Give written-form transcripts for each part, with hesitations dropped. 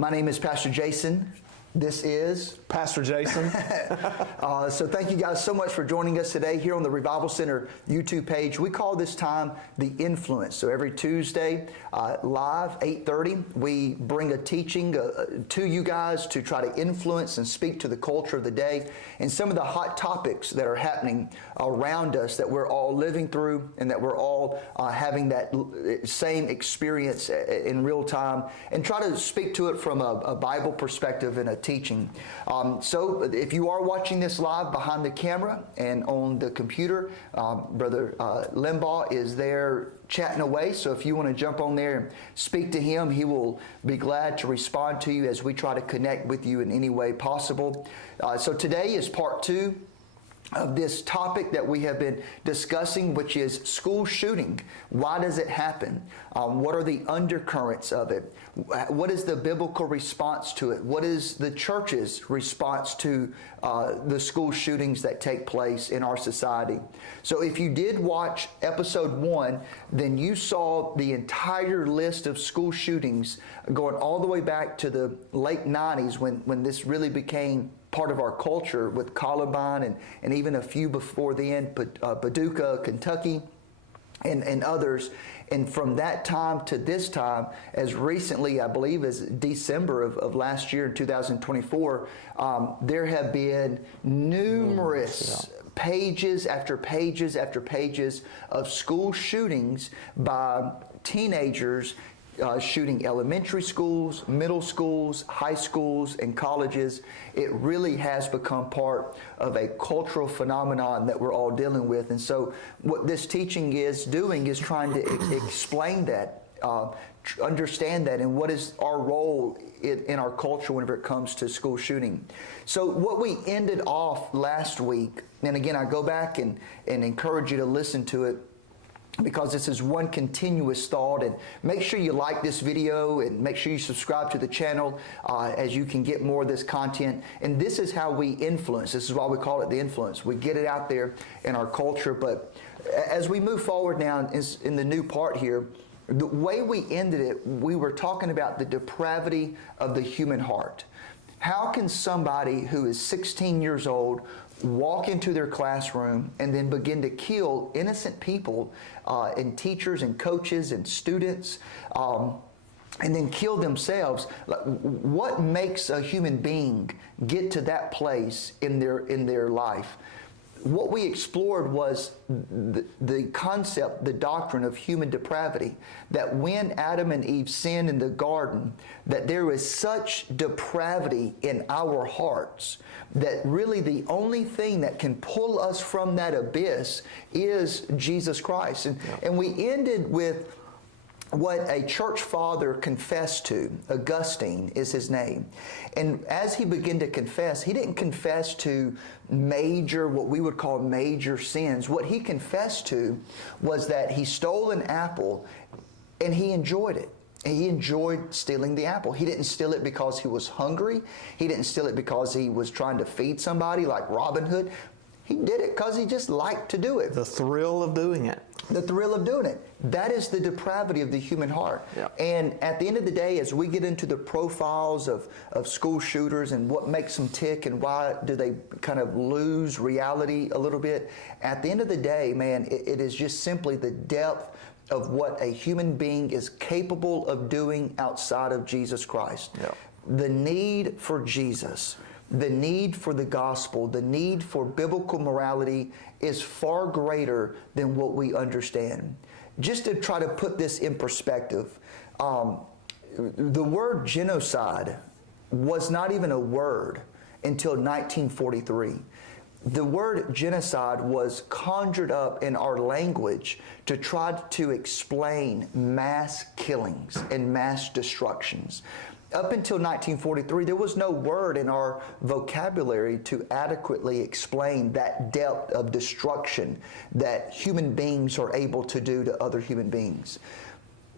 My name is Pastor Jason. This is Pastor Jason. So thank you guys so much for joining us today here on the Revival Center YouTube page. We call this time the Influence. So every Tuesday, live, 8:30, we bring a teaching to you guys to try to influence and speak to the culture of the day and some of the hot topics that are happening around us that we're all living through and that we're all having that same experience in real time, and try to speak to it from a Bible perspective and a teaching. So if you are watching this live behind the camera and on the computer, Brother Limbaugh is there chatting away. So if you want to jump on there and speak to him, he will be glad to respond to you as we try to connect with you in any way possible. So today is part 2 of this topic that we have been discussing, which is school shooting. Why does it happen? What are the undercurrents of it? What is the biblical response to it? What is the church's response to the school shootings that take place in our society? So if you did watch episode 1, then you saw the entire list of school shootings going all the way back to the late 90s when this really became part of our culture with Columbine and even a few before then, Paducah, Kentucky, and others. And from that time to this time, as recently, I believe, as December of last year in 2024, there have been numerous pages after pages after pages of school shootings by teenagers shooting elementary schools, middle schools, high schools, and colleges. It really has become part of a cultural phenomenon that we're all dealing with. And so what this teaching is doing is trying to explain that, understand that, and what is our role in our culture whenever it comes to school shooting. So what we ended off last week, and again, I go back and encourage you to listen to it, because this is one continuous thought. And make sure you like this video and make sure you subscribe to the channel as you can get more of this content. And this is how we influence. This is why we call it the influence. We get it out there in our culture. But as we move forward now in the new part here, the way we ended it, we were talking about the depravity of the human heart. How can somebody who is 16 years old walk into their classroom and then begin to kill innocent people and teachers and coaches and students and then kill themselves? What makes a human being get to that place in their life? What we explored was the concept, the doctrine of human depravity, that when Adam and Eve sinned in the garden, that there is such depravity in our hearts that really the only thing that can pull us from that abyss is Jesus Christ. And we ended with what a church father confessed to. Augustine is his name. And as he began to confess, he didn't confess to what we would call major sins. What he confessed to was that he stole an apple and he enjoyed it. And he enjoyed stealing the apple. He didn't steal it because he was hungry. He didn't steal it because he was trying to feed somebody like Robin Hood. He did it because he just liked to do it. The thrill of doing it. The thrill of doing it. That is the depravity of the human heart. Yeah. And at the end of the day, as we get into the profiles of school shooters and what makes them tick and why do they kind of lose reality a little bit, at the end of the day, man, it is just simply the depth of what a human being is capable of doing outside of Jesus Christ. Yeah. The need for Jesus, the need for the gospel, the need for biblical morality is far greater than what we understand. Just to try to put this in perspective, the word genocide was not even a word until 1943. The word genocide was conjured up in our language to try to explain mass killings and mass destructions. Up until 1943, there was no word in our vocabulary to adequately explain that depth of destruction that human beings are able to do to other human beings.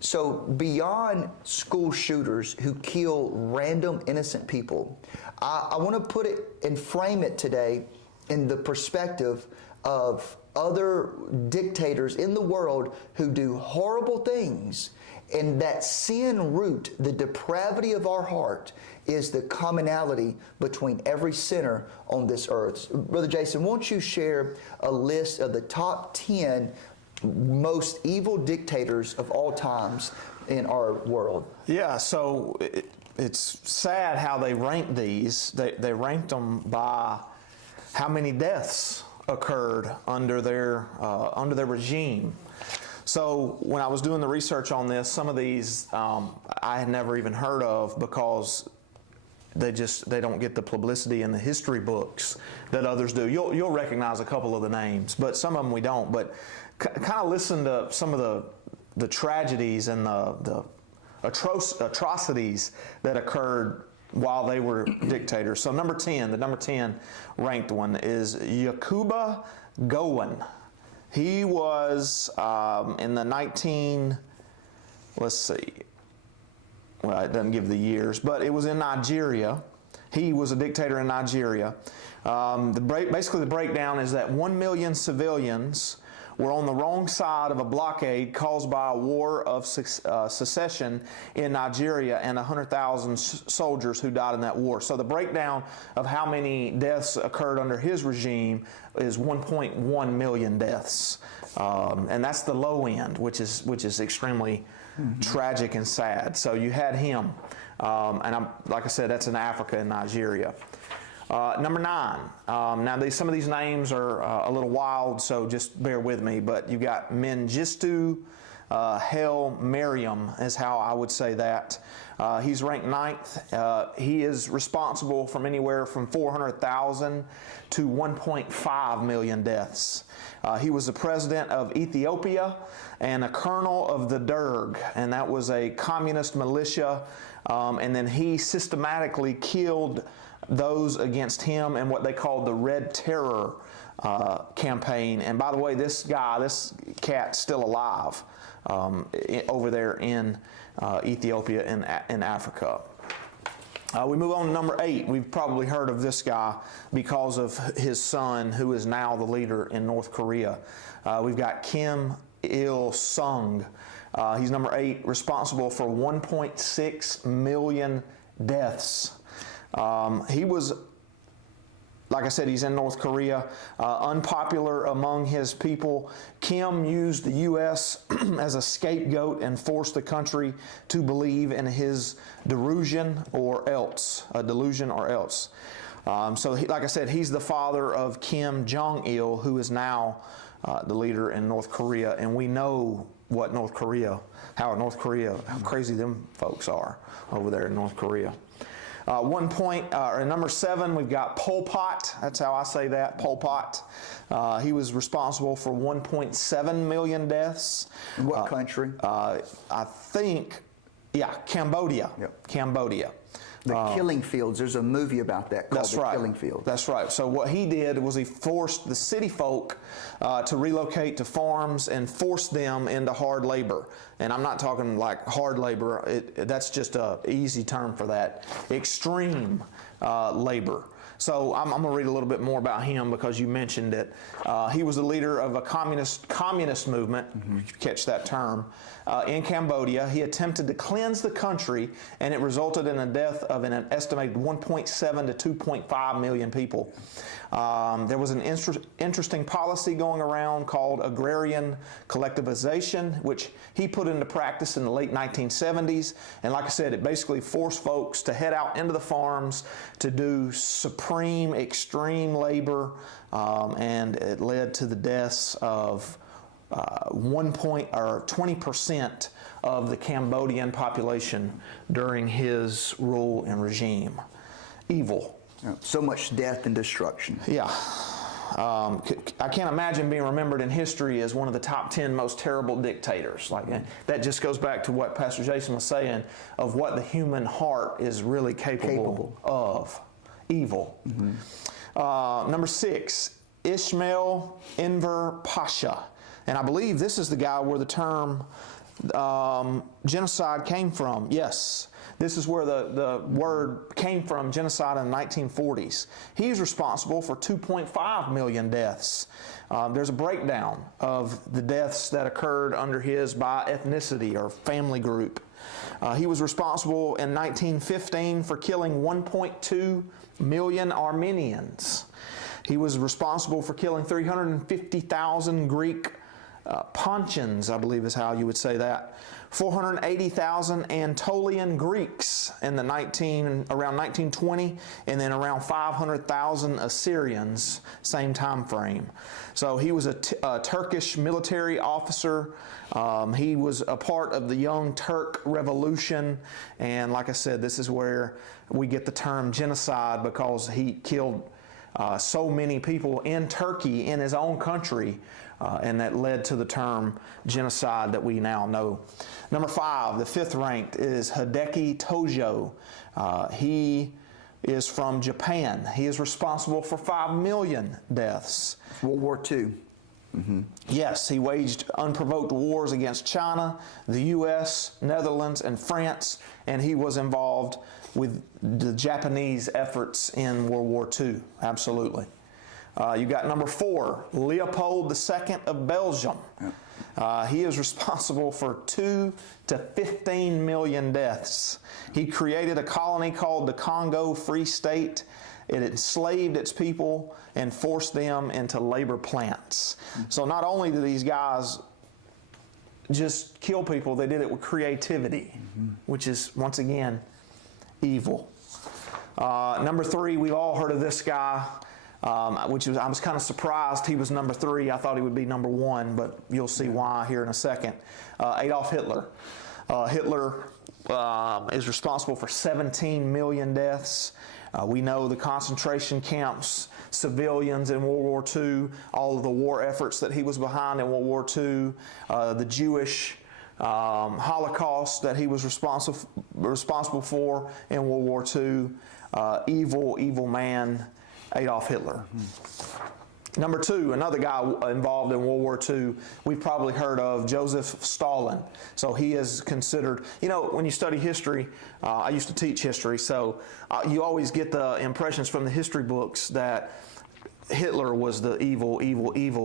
So beyond school shooters who kill random innocent people, I want to put it and frame it today in the perspective of other dictators in the world who do horrible things And that sin root, the depravity of our heart, is the commonality between every sinner on this earth. Brother Jason, won't you share a list of the top 10 most evil dictators of all times in our world? Yeah, so it's sad how they rank these. They ranked them by how many deaths occurred under their regime. So when I was doing the research on this, some of these I had never even heard of because they don't get the publicity in the history books that others do. You'll recognize a couple of the names, but some of them we don't. But kind of listen to some of the tragedies and the atrocities that occurred while they were dictators. So the number 10 ranked one is Yakuba Gowon. He was in the well, it doesn't give the years, but it was in Nigeria. He was a dictator in Nigeria. Basically, the breakdown is that 1 million civilians were on the wrong side of a blockade caused by a war of secession in Nigeria, and 100,000 soldiers who died in that war. So the breakdown of how many deaths occurred under his regime is 1.1 million deaths, and that's the low end, which is extremely tragic and sad. So you had him, and like I said, that's in Africa and Nigeria. Number 9. Now, some of these names are a little wild, so just bear with me. But you've got Mengistu Haile Mariam is how I would say that. He's ranked 9th. He is responsible from anywhere from 400,000 to 1.5 million deaths. He was the president of Ethiopia and a colonel of the Derg, and that was a communist militia. And then he systematically killed those against him and what they called the Red Terror campaign. And by the way, this cat's still alive over there in Ethiopia and Africa. We move on to number 8. We've probably heard of this guy because of his son, who is now the leader in North Korea. We've got Kim Il-sung. He's number 8, responsible for 1.6 million deaths. He was, like I said, he's in North Korea, unpopular among his people. Kim used the U.S. as a scapegoat and forced the country to believe in his delusion or else. So, like I said, he's the father of Kim Jong-il, who is now the leader in North Korea, and we know how crazy them folks are over there in North Korea. Number 7, we've got Pol Pot. That's how I say that, Pol Pot. He was responsible for 1.7 million deaths. What country? I think, Cambodia. Yep. Cambodia. The Killing Fields. There's a movie about that called Killing Fields. That's right. So what he did was he forced the city folk to relocate to farms and forced them into hard labor. And I'm not talking like hard labor. That's just an easy term for that. Extreme labor. So I'm going to read a little bit more about him because you mentioned it. He was the leader of a communist movement, if you catch that term, in Cambodia. He attempted to cleanse the country, and it resulted in the death of an estimated 1.7 to 2.5 million people. There was an interesting policy going around called agrarian collectivization, which he put into practice in the late 1970s. And like I said, it basically forced folks to head out into the farms to do extreme labor, and it led to the deaths of 20% of the Cambodian population during his rule and regime. Evil. So much death and destruction. Yeah. I can't imagine being remembered in history as one of the top 10 most terrible dictators. That just goes back to what Pastor Jason was saying of what the human heart is really capable of. Evil. Number 6, Ismail Enver Pasha. And I believe this is the guy where the term genocide came from. Yes, this is where the word came from, genocide in the 1940s. He's responsible for 2.5 million deaths. There's a breakdown of the deaths that occurred under his by ethnicity or family group. He was responsible in 1915 for killing 1.2 million Armenians. He was responsible for killing 350,000 Greek Pontians, I believe is how you would say that. 480,000 Anatolian Greeks in the around 1920, and then around 500,000 Assyrians, same time frame. So he was a Turkish military officer. He was a part of the Young Turk Revolution, and like I said, this is where we get the term genocide, because he killed so many people in Turkey, in his own country, and that led to the term genocide that we now know. Number 5, the 5th ranked, is Hideki Tojo. He is from Japan. He is responsible for 5 million deaths. World War II. Mm-hmm. Yes, he waged unprovoked wars against China, the U.S., Netherlands, and France, and he was involved with the Japanese efforts in World War II. Absolutely. You got number 4, Leopold II of Belgium. Yep. He is responsible for 2 to 15 million deaths. He created a colony called the Congo Free State. It enslaved its people and forced them into labor plants. So not only do these guys just kill people, they did it with creativity, which is, once again, evil. Number 3, we've all heard of this guy, I was kind of surprised he was number 3. I thought he would be number 1, but you'll see why here in a second. Adolf Hitler. Hitler is responsible for 17 million deaths. We know the concentration camps, civilians in World War II, all of the war efforts that he was behind in World War II, the Jewish Holocaust that he was responsible for in World War II. Evil man, Adolf Hitler. Number 2, another guy involved in World War II, we've probably heard of, Joseph Stalin. So he is considered, when you study history, I used to teach history, so you always get the impressions from the history books that Hitler was the evil,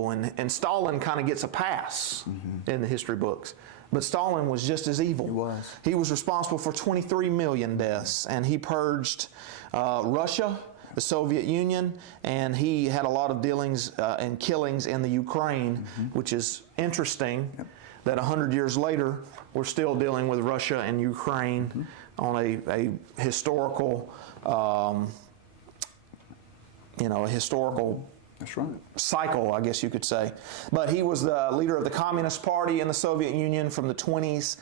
and Stalin kind of gets a pass in the history books. But Stalin was just as evil. He was. He was responsible for 23 million deaths, and he purged Russia, the Soviet Union, and he had a lot of dealings and killings in the Ukraine, which is interesting that 100 years later, we're still dealing with Russia and Ukraine on a historical, a historical That's right. cycle, I guess you could say. But he was the leader of the Communist Party in the Soviet Union from the 20s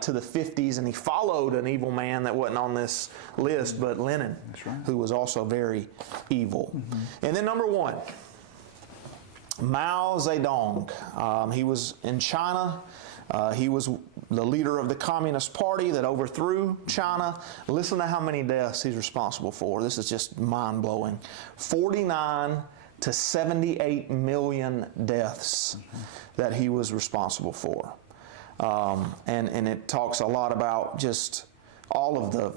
to the 50s, and he followed an evil man that wasn't on this list, but Lenin, That's right. who was also very evil. And then number 1, Mao Zedong. He was in China. He was the leader of the Communist Party that overthrew China. Listen to how many deaths he's responsible for. This is just mind-blowing. 49 to 78 million deaths that he was responsible for. And it talks a lot about just all of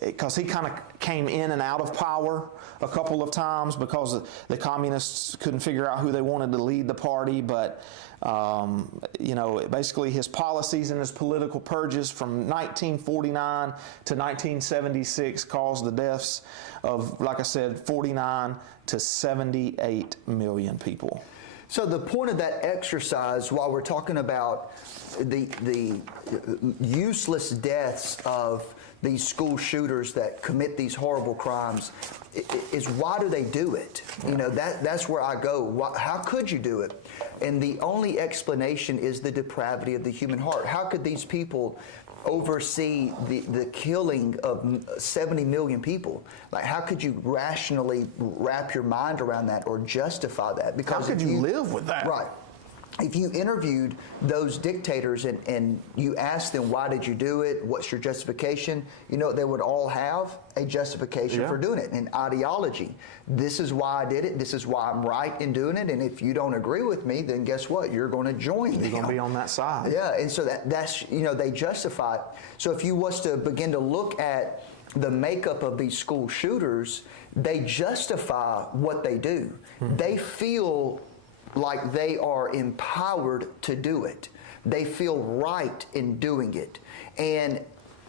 because he kind of came in and out of power a couple of times because the communists couldn't figure out who they wanted to lead the party, but basically his policies and his political purges from 1949 to 1976 caused the deaths of, like I said, 49 to 78 million people. So the point of that exercise, while we're talking about the useless deaths of these school shooters that commit these horrible crimes, is why do they do it? That's where I go. How could you do it? And the only explanation is the depravity of the human heart. How could these people oversee the killing of 70 million people? Like, how could you rationally wrap your mind around that or justify that? Because how could you live with that? Right. if you interviewed those dictators and you asked them, why did you do it? What's your justification? You know, they would all have a justification for doing it, an ideology. This is why I did it. This is why I'm right in doing it. And if you don't agree with me, then guess what? You're going to join me. You're going to be on that side. Yeah, and so that's, you know, they justify it. So if you was to begin to look at the makeup of these school shooters, they justify what they do. They feel like they are empowered to do it. They feel right in doing it. And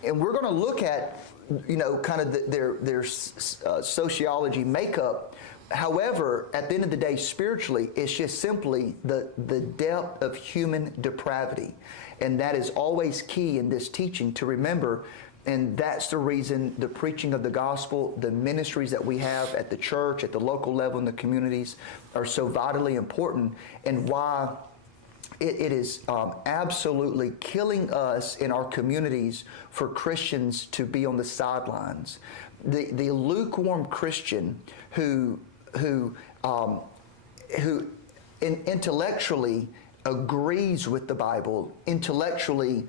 we're going to look at, you know, kind of their sociology makeup. However, at the end of the day, spiritually, it's just simply the depth of human depravity. And that is always key in this teaching to remember. And that's the reason the preaching of the gospel, the ministries that we have at the church, at the local level in the communities are so vitally important, and why it is absolutely killing us in our communities for Christians to be on the sidelines. The lukewarm Christian who intellectually agrees with the Bible, intellectually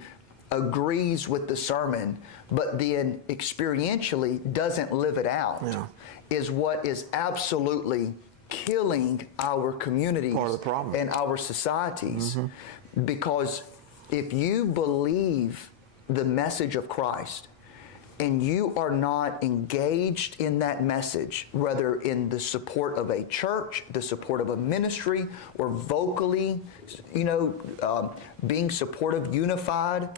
agrees with the sermon, but then experientially doesn't live it out, is what is absolutely killing our communities, part of the problem, and our societies. Because if you believe the message of Christ and you are not engaged in that message, whether in the support of a church, the support of a ministry, or vocally, you know, being supportive, unified,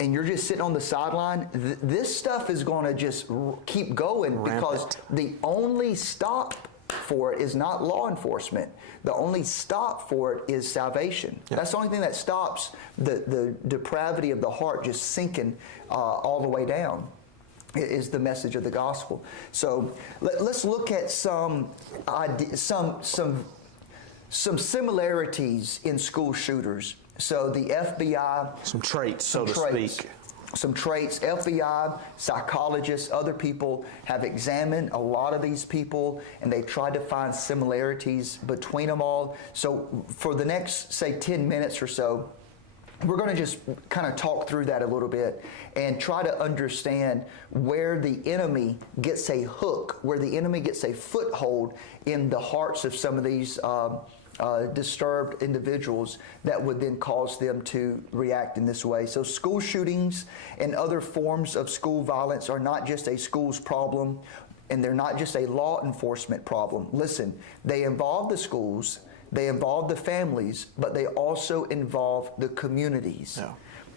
and you're just sitting on the sideline, this stuff is going to just keep going, because the only stop for it is not law enforcement. The only stop for it is salvation. That's the only thing that stops the depravity of the heart just sinking all the way down, is the message of the gospel. So let's look at some similarities in school shooters. So the FBI, some traits, so to speak. Some traits. FBI, psychologists, other people have examined a lot of these people, and they've tried to find similarities between them all. So for the next, say, 10 minutes or so, we're going to just kind of talk through that a little bit and try to understand where the enemy gets a hook, where the enemy gets a foothold in the hearts of some of these disturbed individuals that would then cause them to react in this way. So school shootings and other forms of school violence are not just a school's problem, and they're not just a law enforcement problem. Listen, they involve the schools, they involve the families, but they also involve the communities.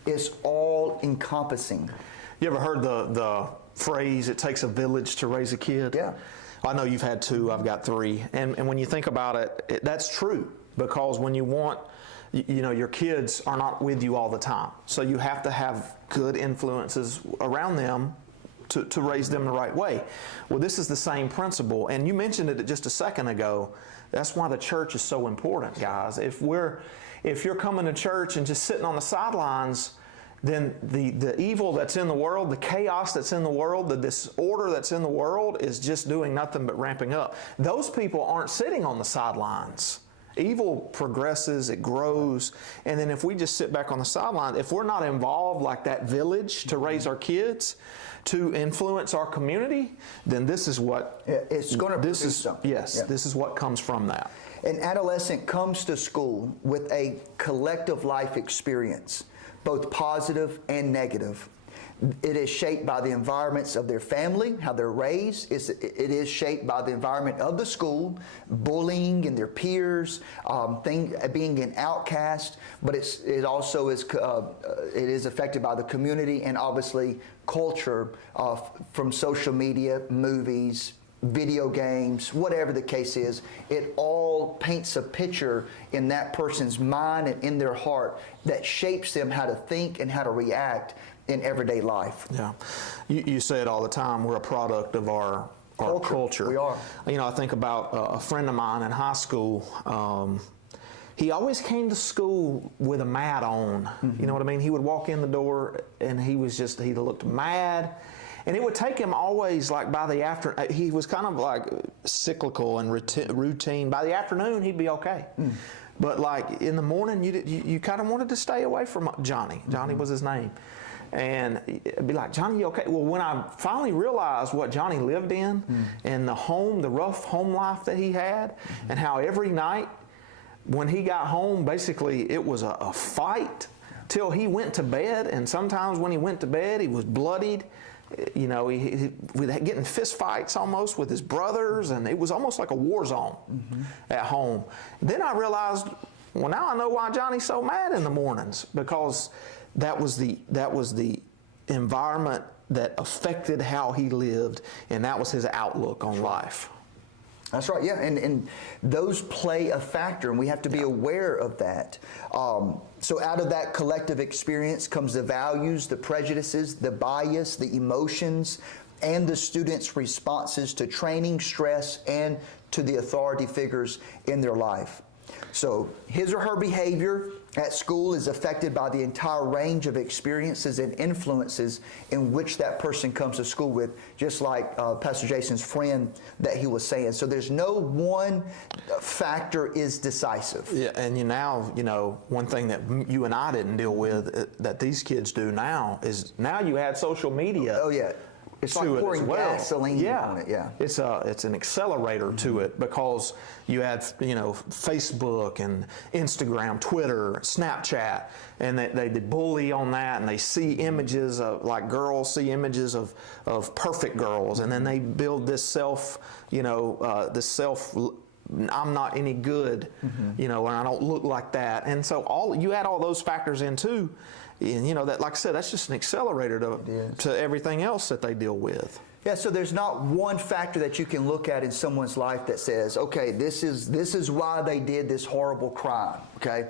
It's all encompassing. You ever heard the phrase, it takes a village to raise a kid? Yeah. I know you've had 2, I've got 3. And when you think about it, that's true. Because when you want, you know, your kids are not with you all the time. So you have to have good influences around them to raise them the right way. Well, this is the same principle. And you mentioned it just a second ago. That's why the church is so important, guys. If you're coming to church and just sitting on the sidelines, then the evil that's in the world, the chaos that's in the world, the disorder that's in the world is just doing nothing but ramping up. Those people aren't sitting on the sidelines. Evil progresses, it grows, and then if we just sit back on the sideline, if we're not involved like that village to raise our kids, to influence our community, then this is what it's going to produce something. Yes, this is what comes from that. An adolescent comes to school with a collective life experience, both positive and negative. It is shaped by the environments of their family, how they're raised. It is shaped by the environment of the school, bullying and their peers, being an outcast. But it also is it is affected by the community and obviously culture from social media, movies, video games, whatever the case is. It all paints a picture in that person's mind and in their heart that shapes them how to think and how to react in everyday life. Yeah. You say it all the time, we're a product of our culture. We are. You know, I think about a friend of mine in high school. He always came to school with a mat on. You know what I mean? He would walk in the door and he looked mad. And it would take him always, like by the afternoon, he was kind of like cyclical and routine. By the afternoon, he'd be okay. But like in the morning, you kind of wanted to stay away from Johnny. Johnny was his name. And it'd be like, Johnny, you okay? Well, when I finally realized what Johnny lived in and the rough home life that he had, and how every night when he got home, basically it was a fight till he went to bed. And sometimes when he went to bed, he was bloodied. You know, he was getting fist fights almost with his brothers, and it was almost like a war zone at home. Then I realized, well, now I know why Johnny's so mad in the mornings, because that was the environment that affected how he lived, and that was his outlook on life. That's right, yeah, and those play a factor, and we have to be aware of that. So out of that collective experience comes the values, the prejudices, the bias, the emotions, and the students' responses to training, stress, and to the authority figures in their life. So his or her behavior at school is affected by the entire range of experiences and influences in which that person comes to school with, just like Pastor Jason's friend that he was saying. So there's no one factor is decisive. Yeah, and one thing that you and I didn't deal with that these kids do now is now you add social media. Oh yeah. It's like pouring gasoline on it, yeah. It's an accelerator to it, because you add, Facebook and Instagram, Twitter, Snapchat, and they bully on that, and they see images of, like girls see images of perfect girls, and then they build this I'm not any good, and I don't look like that. And so you add all those factors in too, and that, like I said, that's just an accelerator to everything else that they deal with. Yeah, so there's not one factor that you can look at in someone's life that says, okay, this is why they did this horrible crime, okay?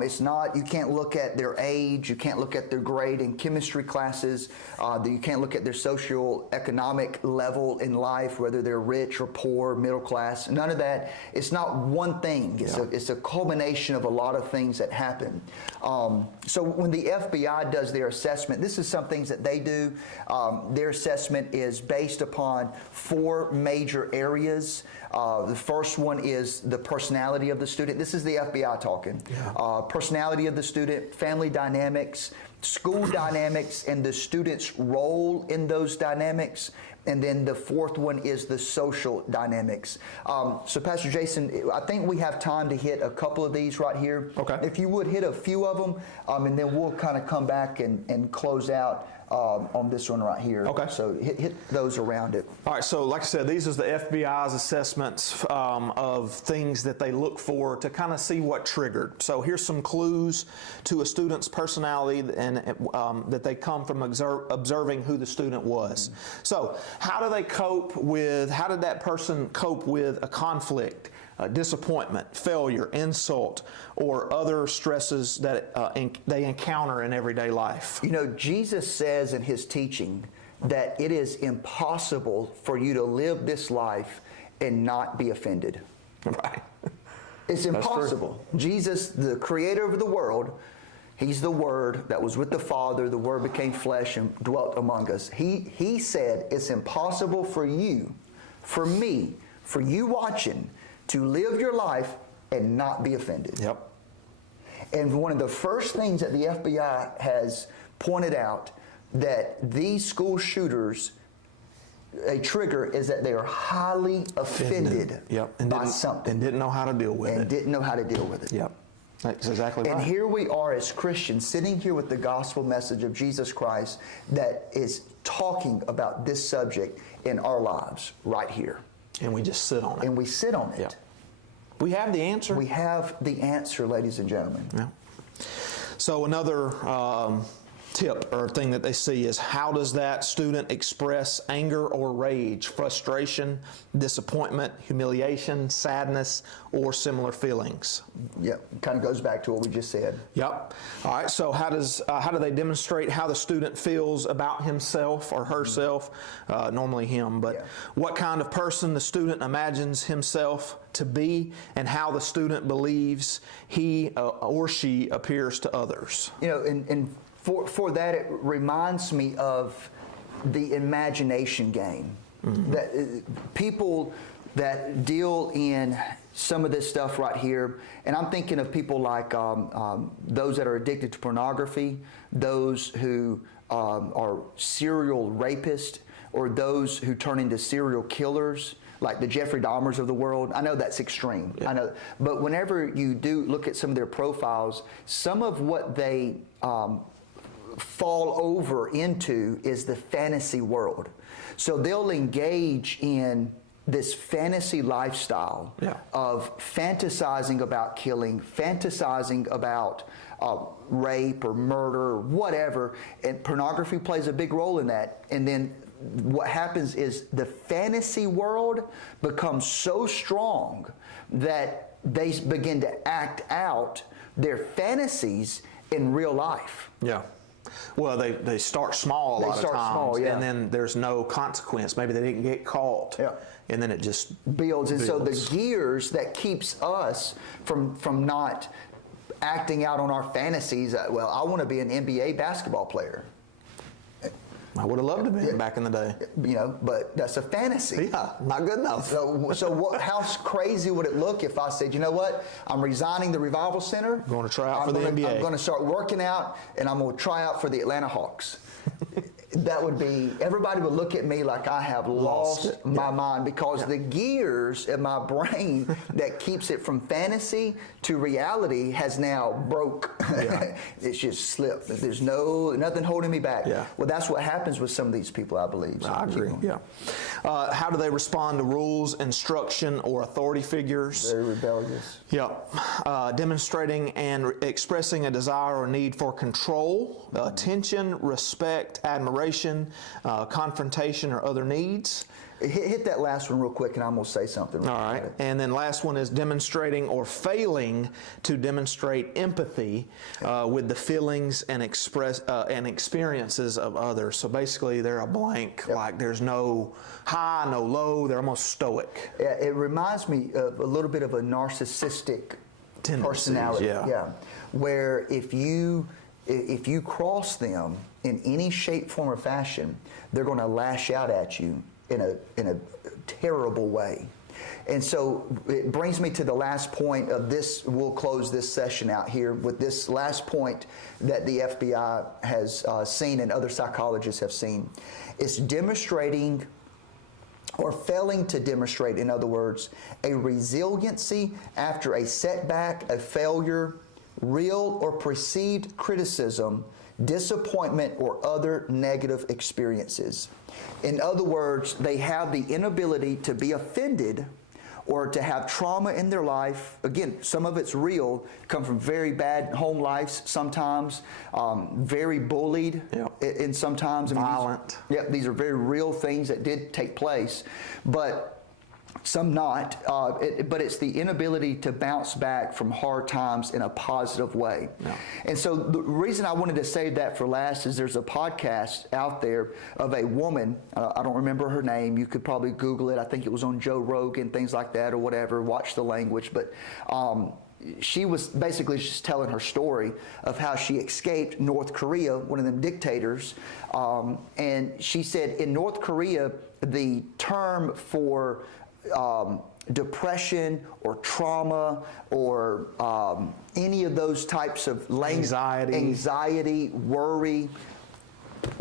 It's not, you can't look at their age, you can't look at their grade in chemistry classes, you can't look at their socioeconomic level in life, whether they're rich or poor, middle class, none of that. It's not one thing. It's a culmination of a lot of things that happen. So when the FBI does their assessment, this is some things that they do. Their assessment is based upon 4 major areas. The first one is the personality of the student. This is the FBI talking. Yeah. Personality of the student, family dynamics, school dynamics, and the student's role in those dynamics. And then the 4th one is the social dynamics. So Pastor Jason, I think we have time to hit a couple of these right here. Okay. If you would hit a few of them, and then we'll kind of come back and close out on this one right here. Okay. So hit those around it. All right, so like I said, these are the FBI's assessments of things that they look for to kind of see what triggered. So here's some clues to a student's personality and that they come from observing who the student was. So how did that person cope with a conflict, disappointment, failure, insult, or other stresses that they encounter in everyday life? Jesus says in his teaching that it is impossible for you to live this life and not be offended. Right. It's impossible. Jesus, the creator of the world, he's the Word that was with the Father. The Word became flesh and dwelt among us. He said it's impossible for you, for me, for you watching, to live your life and not be offended. Yep. And one of the first things that the FBI has pointed out, that these school shooters, a trigger is that they are highly offended by something. And didn't know how to deal with it. And didn't know how to deal with it. Yep. That's exactly right. And here we are as Christians sitting here with the gospel message of Jesus Christ that is talking about this subject in our lives right here. And we just sit on it. And we sit on it. Yeah. We have the answer. We have the answer, ladies and gentlemen. Yeah. So another tip or thing that they see is, how does that student express anger or rage, frustration, disappointment, humiliation, sadness, or similar feelings? Yep, kind of goes back to what we just said. Yep. All right, so how do they demonstrate how the student feels about himself or herself? Normally him, but what kind of person the student imagines himself to be, and how the student believes he or she appears to others. And for that, it reminds me of the imagination game. That people that deal in some of this stuff right here, and I'm thinking of people like those that are addicted to pornography, those who are serial rapists, or those who turn into serial killers, like the Jeffrey Dahmers of the world. I know that's extreme. Yeah. I know, but whenever you do look at some of their profiles, some of what they fall over into is the fantasy world. So they'll engage in this fantasy lifestyle of fantasizing about killing, fantasizing about rape or murder or whatever, and pornography plays a big role in that. And then what happens is the fantasy world becomes so strong that they begin to act out their fantasies in real life. Yeah. Well, they start small a lot of times, small, yeah. and then there's no consequence. Maybe they didn't get caught, and then it just builds. And so the gears that keeps us from not acting out on our fantasies. Well, I want to be an NBA basketball player. I would have loved to be back in the day. You know, but that's a fantasy. Yeah, not good enough. So what? How crazy would it look if I said, you know what? I'm resigning the Revival Center. I'm going to try out for the NBA. I'm going to start working out, and I'm going to try out for the Atlanta Hawks. That would be, everybody would look at me like I have lost my mind, because the gears in my brain that keeps it from fantasy to reality has now broke. It's just slipped. There's nothing holding me back. Well, that's what happens with some of these people, I believe. So I agree. How do they respond to rules, instruction, or authority figures? Very rebellious. Demonstrating and expressing a desire or need for control, attention, respect, admiration, confrontation, or other needs. Hit that last one real quick, and I'm going to say something. All right. And then last one is demonstrating or failing to demonstrate empathy with the feelings and experiences of others. So basically, they're a blank. Like there's no high, no low. They're almost stoic. It reminds me of a little bit of a narcissistic personality. Where if you cross them in any shape, form, or fashion, they're going to lash out at you in a terrible way. And so it brings me to the last point of this. We'll close this session out here with this last point that the FBI has seen and other psychologists have seen. It's demonstrating, or failing to demonstrate, in other words, a resiliency after a setback, a failure, real or perceived criticism, disappointment, or other negative experiences. In other words, they have the inability to be offended or to have trauma in their life. Again, some of it's real, come from very bad home lives sometimes, very bullied in sometimes. Violent. These are very real things that did take place, but some not, but it's the inability to bounce back from hard times in a positive way. And so the reason I wanted to save that for last is there's a podcast out there of a woman, I don't remember her name, you could probably Google it, I think it was on Joe Rogan, things like that or whatever, watch the language, but she was basically just telling her story of how she escaped North Korea, one of them dictators, and she said in North Korea, the term for depression or trauma or any of those types of anxiety, worry,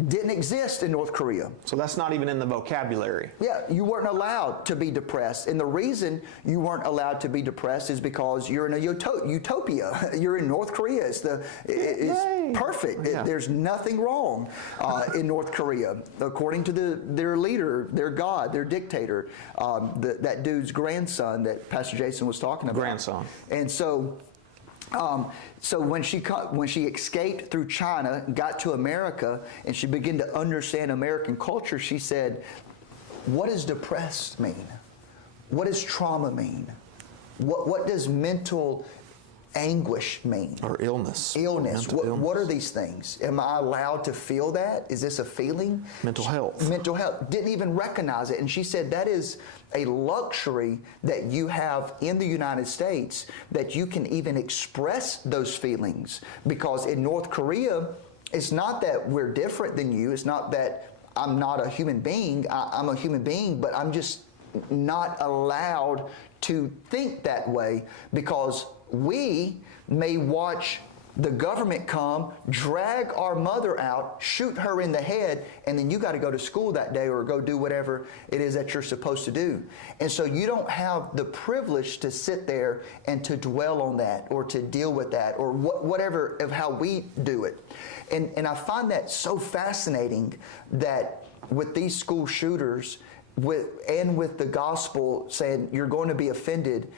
didn't exist in North Korea. So that's not even in the vocabulary. You weren't allowed to be depressed. And the reason you weren't allowed to be depressed is because you're in a utopia. You're in North Korea. It's perfect. There's nothing wrong in North Korea. According to their leader, their God, their dictator, that dude's grandson that Pastor Jason was talking about. Grandson. And so when she escaped through China, got to America, and she began to understand American culture, she said, what does depressed mean? What does trauma mean? What does mental anguish mean? Or illness. What are these things? Am I allowed to feel that? Is this a feeling? Mental health. Mental health. Didn't even recognize it. And she said that is a luxury that you have in the United States, that you can even express those feelings. Because in North Korea, it's not that we're different than you. It's not that I'm not a human being. I'm a human being, but I'm just not allowed to think that way, because we may watch the government come, drag our mother out, shoot her in the head, and then you got to go to school that day or go do whatever it is that you're supposed to do. And so you don't have the privilege to sit there and to dwell on that or to deal with that or whatever of how we do it. And I find that so fascinating that with these school shooters with the gospel saying you're going to be offended,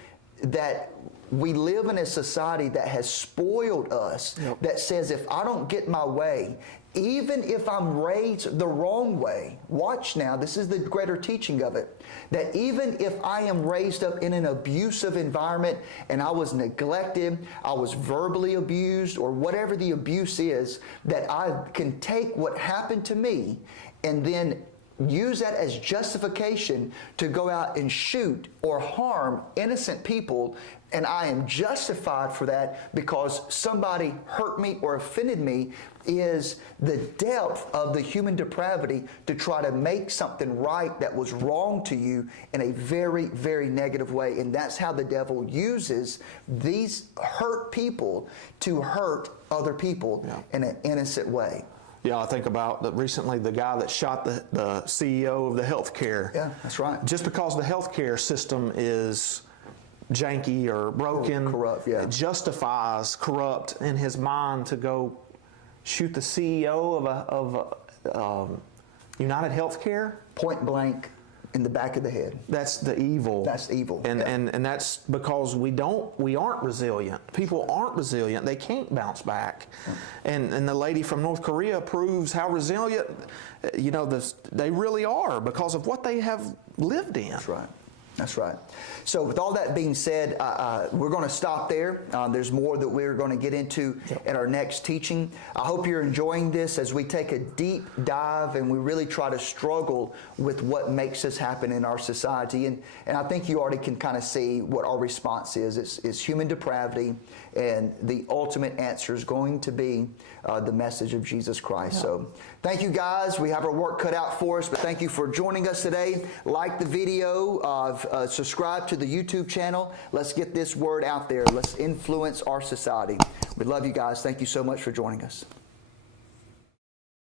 that we live in a society that has spoiled us, that says if I don't get my way, even if I'm raised the wrong way, watch now, this is the greater teaching of it, that even if I am raised up in an abusive environment and I was neglected, I was verbally abused, or whatever the abuse is, that I can take what happened to me and then use that as justification to go out and shoot or harm innocent people, and I am justified for that because somebody hurt me or offended me, is the depth of the human depravity to try to make something right that was wrong to you in a very, very negative way. And that's how the devil uses these hurt people to hurt other people in an innocent way. Yeah, I think about recently the guy that shot the CEO of the healthcare. Yeah, that's right. Just because the healthcare system is janky or broken, corrupt, yeah, it justifies corrupt in his mind to go shoot the CEO of United Healthcare. Point blank in the back of the head. That's the evil. That's evil. And that's because we aren't resilient. People aren't resilient. They can't bounce back. And the lady from North Korea proves how resilient, they really are because of what they have lived in. That's right. That's right. So with all that being said, we're going to stop there. There's more that we're going to get into in our next teaching. I hope you're enjoying this as we take a deep dive and we really try to struggle with what makes this happen in our society. And I think you already can kind of see what our response is. It's human depravity, and the ultimate answer is going to be the message of Jesus Christ. Yeah. So thank you guys. We have our work cut out for us, but thank you for joining us today. Like the video, subscribe to the YouTube channel. Let's get this word out there. Let's influence our society. We love you guys. Thank you so much for joining us.